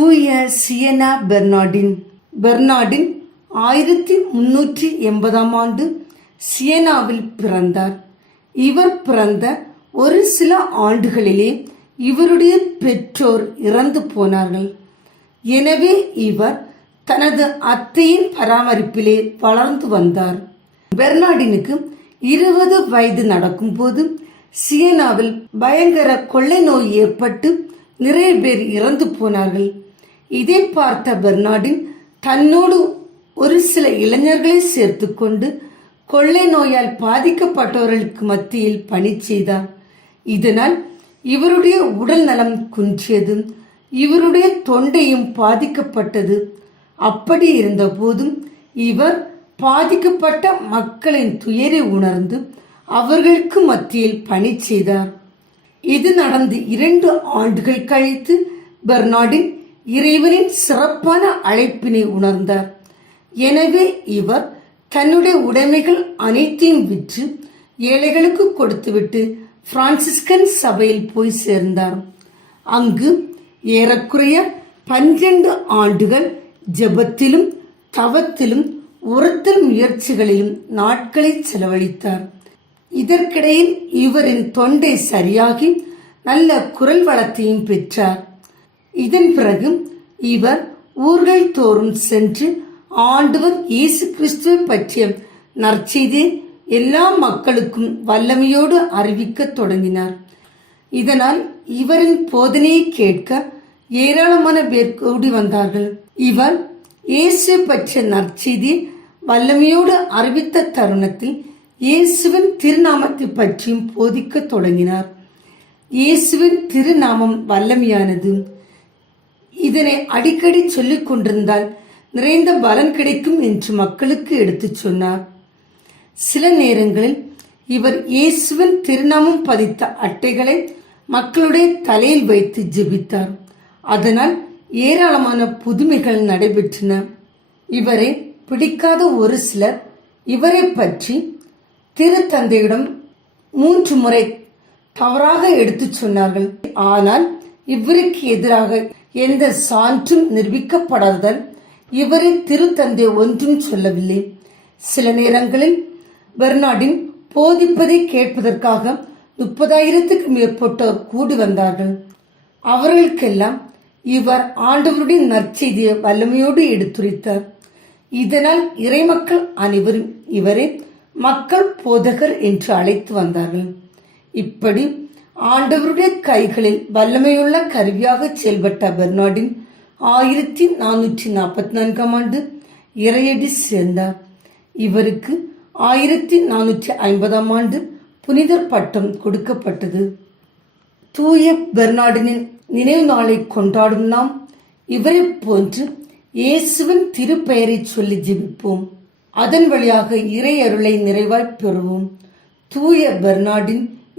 தூய சியனா பெர்னாடின் பெர்னாடின் ஆயிரத்தி முன்னூற்றி எண்பதாம் ஆண்டு சியனாவில் பிறந்தார். இவர் பிறந்த ஒரு சில ஆண்டுகளிலே இவருடைய பெற்றோர் இறந்து போனார்கள். எனவே இவர் தனது அத்தையின் பராமரிப்பிலே வளர்ந்து வந்தார். பெர்னாடினுக்கு இருபது வயது நடக்கும்போது சியனாவில் பயங்கர கொள்ளை நோய் ஏற்பட்டு நிறைய பேர் இறந்து போனார்கள். இதை பார்த்த பெர்னாடின் தன்னோடு ஒரு சில இளைஞர்களை சேர்த்துக்கொண்டு கொள்ளை நோயால் பாதிக்கப்பட்டவர்களுக்கு மத்தியில் பணி செய்தார். இதனால் இவருடைய உடல் நலம் குன்றியது இவருடைய தொண்டையும் பாதிக்கப்பட்டது. அப்படி இருந்த போதும் இவர் பாதிக்கப்பட்ட மக்களின் துயரை உணர்ந்து அவர்களுக்கு மத்தியில் பணி செய்தார். இது நடந்து இரண்டு ஆண்டுகள் கழித்து பெர்னாடின் இறைவனின் சிறப்பான அழைப்பினை உணர்ந்தார். எனவே இவர் தன்னுடைய உடைமைகள் அனைத்தையும் விற்று ஏழைகளுக்கு கொடுத்துவிட்டு பிரான்சிஸ்கன் சபையில் போய் சேர்ந்தார். அங்கு ஏறக்குறைய பன்னிரண்டு ஆண்டுகள் ஜெபத்திலும் தவத்திலும் உரத்தல் முயற்சிகளிலும் நாட்களை செலவழித்தார். இதற்கிடையில் இவரின் தொண்டை சரியாகி நல்ல குரல் வளத்தையும் பெற்றார். இதன் பிறகு இவர் ஊர்கள் தோறும் சென்று ஆண்டவர் இயேசு கிறிஸ்துவை பற்றிய நற்செய்தியை எல்லா மக்களுக்கும் வல்லமையோடு அறிவிக்கத் தொடங்கினார். இதனால் இவரின் போதனையை கேட்க ஏராளமான பேர் கூடி வந்தார்கள். இவர் இயேசு பற்றிய நற்செய்தி வல்லமையோடு அறிவித்த தருணத்தில் இயேசுவின் திருநாமத்தை பற்றியும் போதிக்க தொடங்கினார். இயேசுவின் திருநாமம் வல்லமையானது. இதனை அடிக்கடி சொல்லிக் கொண்டிருந்தால் நிறைந்த பலன் கிடைக்கும் என்று மக்களுக்கு எடுத்துச் சொன்னார். சில நேரங்களில் இவர் இயேசுவின் திருநாமம் பதித்த அட்டைகளை மக்களுடைய தலையில் வைத்து ஜெபித்தார். அதனால் ஏராளமான புதுமைகள் நடைபெற்றன. இவரை பிடிக்காத ஒரு சிலர் இவரை பற்றி திருத்தந்தையிடம் மூன்று முறை தவறாக எடுத்துச் சொன்னார்கள். ஆனால் இவருக்கு எதிராக எந்த சான்றும் நிரூபிக்கப்படாததால் இவரை திருத்தந்தை ஒன்றும் சொல்லவில்லை. சில நேரங்களில் பெர்னாடின் போதிப்பதை கேட்பதற்காக முப்பதாயிரத்துக்கு மேற்பட்டோர் கூடி வந்தார்கள். அவர்களுக்கெல்லாம் இவர் ஆண்டவருடைய நற்செய்தியை வல்லமையோடு எடுத்துரைத்தார். இதனால் இறைமக்கள் அனைவரும் இவரை மக்கள் போதகர் என்று அழைத்து வந்தார்கள். இப்படி ஆண்டவருடைய கைகளில் வல்லமையுள்ள கருவியாக செயல்பட்ட பெர்னாடின் ஆயிரத்தி நானூற்றி நாற்பத்தி நான்காம் ஆண்டு இறையடி சேர்ந்தார். இவருக்கு ஆயிரத்தி நானூற்றி ஐம்பதாம் ஆண்டு புனிதர் பட்டம் கொடுக்கப்பட்டது. தூய பெர்னாடினின் நினைவு நாளை கொண்டாடும் நாம் இவரை போன்று இயேசுவின் திருப்பெயரை சொல்லி ஜெபிப்போம். அதன் வழியாக இறை அருளை நிறைவாய் பெறுவோம். தூய பெர்னாடின்